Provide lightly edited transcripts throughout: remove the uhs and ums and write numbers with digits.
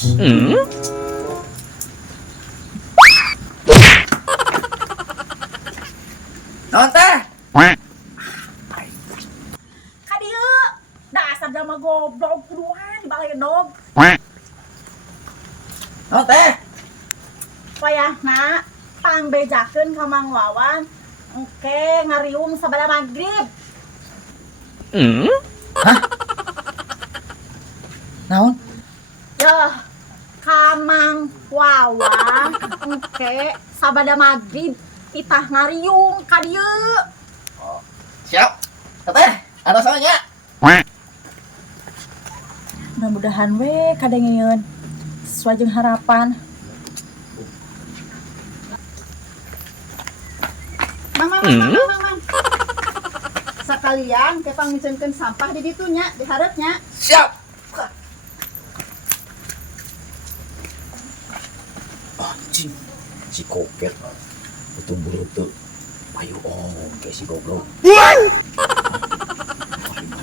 Hmm? Naon teh? Ka dieu dasar jalma goblok kuduan di balai dog. Naon teh? Payahna pangbejakeun ka Mang Wawan engke ngariung sabada magrib. Hmm? Naon? Yeuh, ka Mang Wawan engke sabada magrib itah ngariung ka dieu. Siap. Teh, ada salahnya. Mudah-mudahan we kadengeun sesuai jeung harapan. Mang. Sakalian ke pangmicenkeun sampah di ditu nya, di hareupnya. Siap. Anjing, si kopet itu berutu payu kayak si goblok.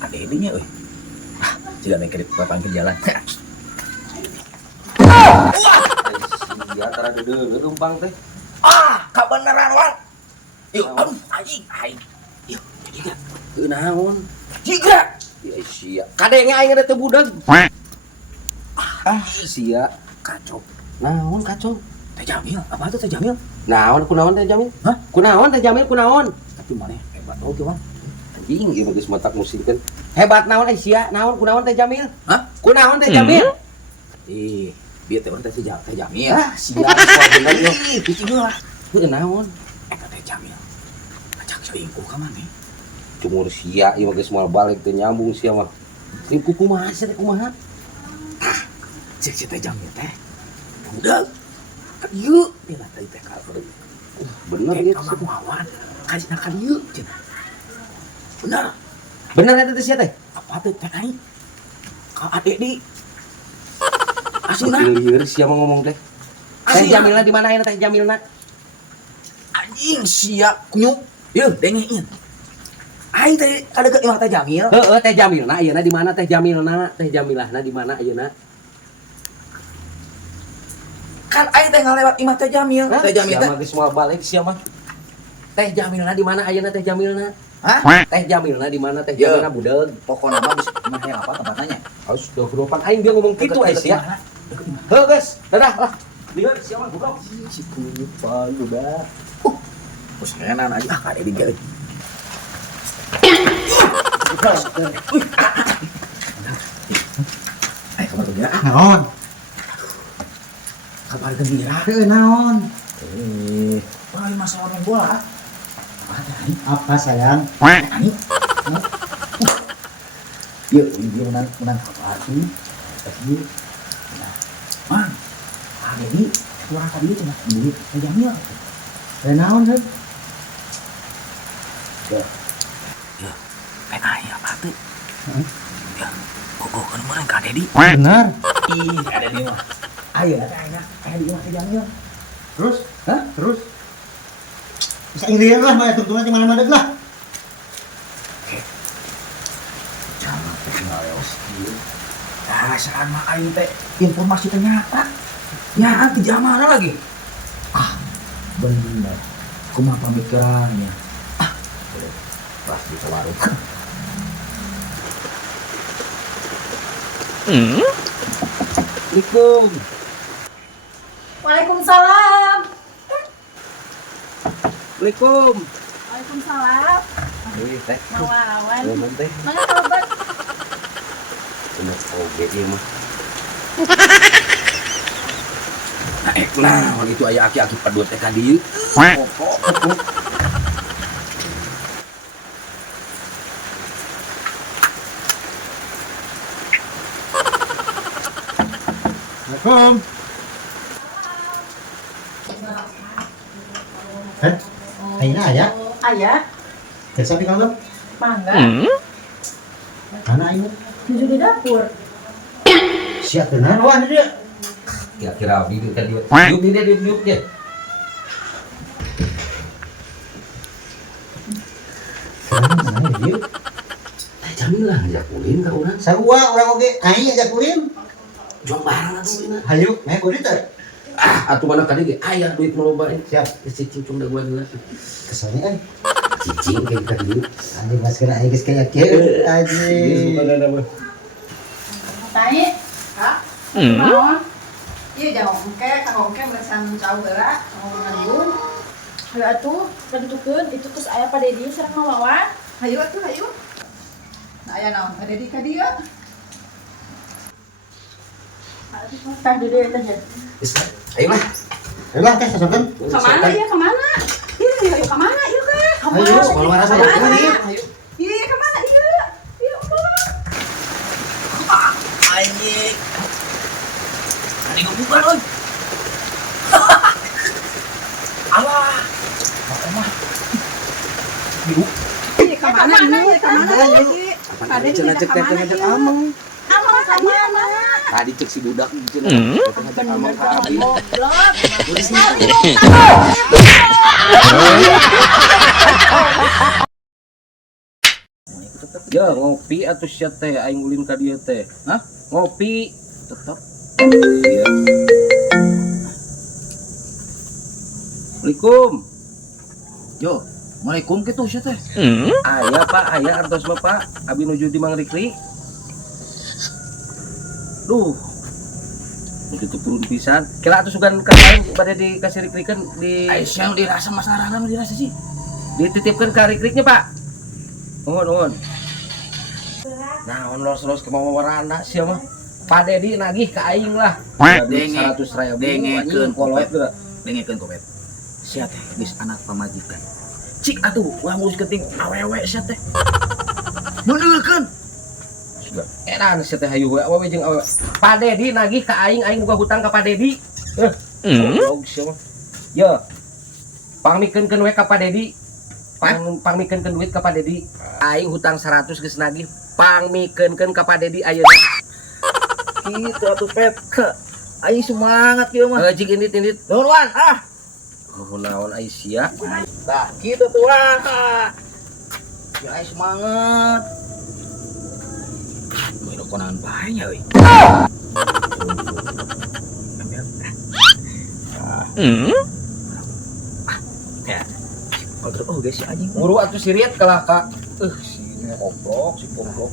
Ada ininya, euy. Tidak naik ke panggil jalan. Di antara dede rumpang teh. Kebeneran wan. Yuk, aduh, anjing. Yuk, jiga. Teu naon. Jiga. Ya sia. Kadenge aing ada teu budag. Sia Kacau. naon kacau. Teh Jamil, apa tuh Teh Jamil? Naon kunaon teh Jamil? Hah? Kunaon teh Jamil kunaon? Tapi mana hebat oke, Wan. Anjing ieu mah geus matak musikeun. Hebat naon sia? Naon kunaon teh Jamil? Hah? Kunaon teh Jamil? Bieu teh urang Teh Jamil. Sia soal bener yo. Bici heula. Heuh naon? Eta Teh Jamil. Ajak selingkuh ka mana? Cumur sia ieu mah geus moal balik teu nyambung sia mah. Selingkuh kumaha sia teh kumaha? Cek si Teh Jamil teh. Budak. Ieu dia teh teh kaleur. Bener ieu. Kamu Wawan. Kasih nakal ieu cenah. Bener. Bener eta teh sia teh. Apa teh teh aing? Ka adek di. Asuna. Lieur sia mah ngomong teh. Teh Jamilna di mana ayeuna teh Jamilna? Anjing sia kunyuk. Yeuh dengein. Aing teh ada ke imah Teh Jamil. Heeh teh Jamilna ayeuna di mana teh Jamilna? Teh Jamilahna di mana ayeuna? Kan aing teh ngalewat imah Teh Jamil. Teh Jamil teh. Sia mah geus moal balik sia mah. Teh Jamilna di mana ayeuna teh Jamilna? Hah? Teh Jamilna di mana teh Ya. Jamilna budeug? Pokoknya mah bisa imah yang apa tempatnya? Astagfirullahan aing dia ngomong kitu aya sia. Heuh geus, dadah lah. Lieur sia mah goblok. Si kunyuk palu dah. Terus ngenan aja kade di geuy. Kabar gembira. Naon? Kabar gembira. Naon? Wah, masalah main bola. Apa sayang? Ani. Yuk, dia menang kabar sih. Tapi, man, ada ini suara tadi cuma dulu Teh Jamil. Naon heuh? Ayah apa tuh? Ya, kok kemarin Kak Dedi? Bener. Ih, ada di mah. Ayo, ada di mah Teh Jamil. Terus? Hah? Terus? Bisa ingrian lah, maya tuntunan di mana-mana lah. Jangan pengawas dia. Dasar mah aing teh informasi ternyata. Ya, anti mana lagi? Bener. Kumaha pemikirannya? Pasti ke warung. Hmm? Assalamualaikum. Waalaikumsalam. Assalamualaikum. Waalaikumsalam. Teh. Mang Wawan. Ngomong teh. Mana kabar? Bener oge ieu mah. Nah, itu aya aki-aki pedut teh ka dieu. Assalamualaikum. Aina aya? Ayah, Biasa di kalem. mangga. Hmm? Mana aina? Tujuh di dapur. Siap tenan wah dia. Kira-kira abdi teh dia. Yuk dia yuk dia. Mana dia? Teh Jamilah ngajak ulin ka urang. Sarua urang oge aing ajak ulin. Jual barang atuh ini. Hayu, meh kudu teh. Atuh mana kali ge aya duit meloba ini. Siap. Cicing cung da gua heula. Kesannya Cicing kayak kita dulu. anjing mas kena aing geus kayak kieu anjing. Bukan ada mah. Tanya, Kak. Naon? Ieu jauh engke ka hongke meuresan cau heula, mau ngandung. Hayu atuh, bentukeun itu terus aya pada dieu sareng ngawawan. Hayu atuh hayu. Nah aya naon? Pada di ka dieu. Tah di dieu teh. Ayo lah. Ayolah teh sasakan. Kemana ya kemana? Iya kemana yuk Kak? Ayo, keluar aja. Ayo. Iya kemana iya? Iya pulang. Anjing. Tadi gua bukan, oi. Alah. Mah. Ibu. Iya kemana? Iya kemana? Tadi cenah cek teh ngajak ameng. Amang kemana? Tadi cek si budak di cenah. Ngajak ameng ka abi. Goblok. Ya ngopi atuh sia teh aing ulin ka dieu teh. Hah? Ngopi tetep. Iya. Assalamualaikum. Yo, Assalamualaikum kitu sia teh. Aya Pak, aya artos mah Pak. Abi nuju di Mang Rikri. Duh. Itu turun pisan. Kela atuh sugan ka lain bade dikasih rikrikeun di Aisyah dirasa masarahan dirasa sih. dititipkeun ka rikriknya Pak. Nuhun. Nah, los-los ke mawarana sia mah. Pak Dedi nagih ka aing lah. Denge. 100.000. Dengekeun kolot kopet. Dengekeun kopet. Sia teh geus anak pamajikan. Cik atuh ulah ngurus keting awewe sia teh. Mundurekeun. Edan sia teh hayu we awewe jeung awewe. Pak Dedi nagih ka aing buka hutang ka Pak Dedi. Goblok sia mah. Yo. Pangmikeunkeun we ka Pak Dedi. Pangmikeunkeun duit ka Pak Dedi. Aing hutang 100 geus nagih. Pangmikeunkeun ka Pak Dedi ayeuna. Gitu atuh pet. Aing semangat kieu mah. Jig indit. Nuhun wan ah. Oh naon ai sia. Tah kitu tuh wan. Ya aing semangat. Mero konangan bae nya euy. Ya. Oh, guys si anjing. Buru atuh siriet kalah ka. Si goblok, si goblok.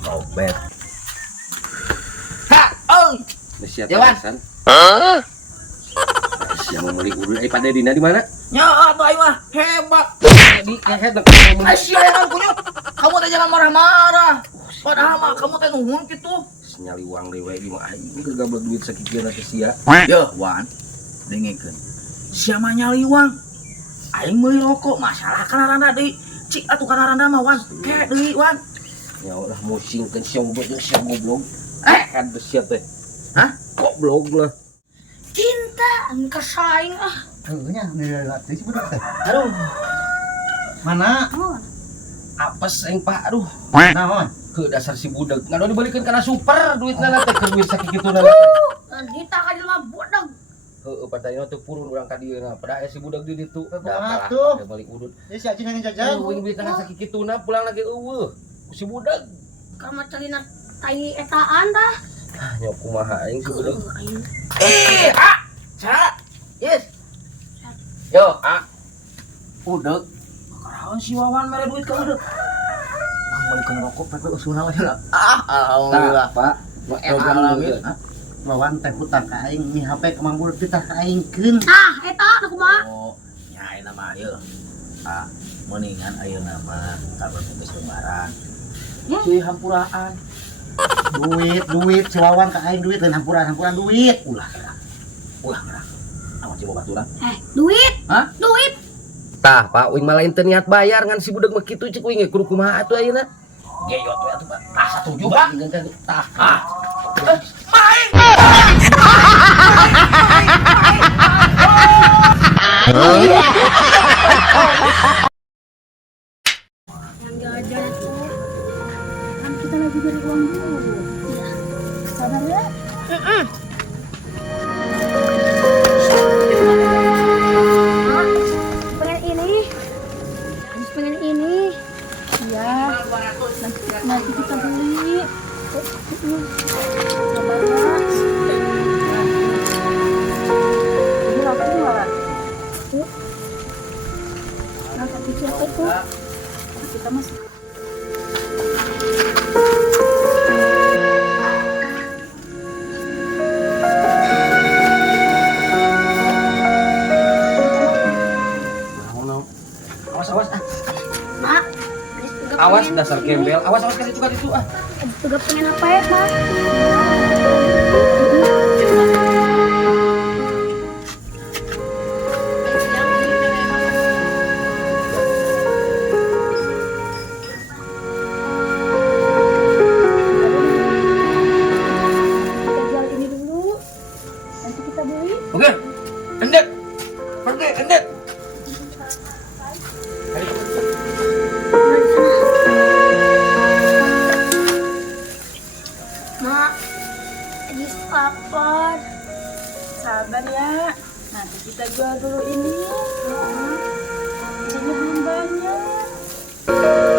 Kopet. Ha, oi. Sia Ya, Wan. pisan. Sia mau meuli urut ai Pak Dedi di mana? Nya atuh aing mah hebat. Dedi ngehet nak. Aisyah yang kunyuk. Kamu teh jangan marah-marah. Padahal mah kamu teh nuhun kitu. Nyali uang dewe di mah aing gegablek duit sakikieun teh sia. Yo, Wan. Dengekeun. Sia mah nyali uang. Aing meuli rokok, masalah kararana deui. Cik atuh kararana mah Wan. Ke deui Wan. Ya ulah musingkeun sia goblok. Kan sia teh. Hah? Goblok lah. Cinta engkau saing ah. Heuh nya latih si budak teh. Aduh. Mana? Apes aing Pak, aduh. Naon? Ke dasar si budak. Nganu dibalikeun kana super duitna teh keur duit sakikituna. Kita ka di mah bodag. Heeh, padahal teh purun urang ka dieu na. Padahal si budak di ditu. Kumaha tuh? Balik udut. Ya si anjing yang jajan. Eueuh duit kana sakikituna pulang lagi eueuh. Si budak. Kamu celina tai etaan dah. Nya kumaha aing si budak. Ca. Yes. Yo, Udeg. Karaon si Wawan mere duit ka udeg. Mang balikeun rokok pepe usuna we lah. Alhamdulillah. Pak. Mau Alamin. Lawan teh hutang ka aing mi HP ke Mang Bul kita ka aingkeun. Ah, eta aku mah. Oh, nyaina mah ieu. Mendingan ayeuna mah kabar geus lebaran. Si hampuraan. Duit si Wawan ka aing duit dan hampuran duit. Ulah gerak. Awas si boba turang. Duit. Hah? Duit. Tah, Pak, uing malah teu niat bayar ngan si budak mah kitu cek uing kudu kumaha atuh ayeuna. Geyot we atuh, Pak. Setuju, Pak. Tah. Yang jajan itu kan kita lagi beri uang dulu. Iya. Sabar ya. Pengen ini. Iya. Nanti kita masuk. Awas ah. Mak. Awas dasar gembel. Awas kali juga itu ah. Juga pengen apa ya, Mak? Kita jual ini dulu. Nanti kita beli. Oke. Endek. Pergi, endek. Mak, lagi lapar. Sabar ya. Nanti kita jual dulu ini. Ini belum banyak.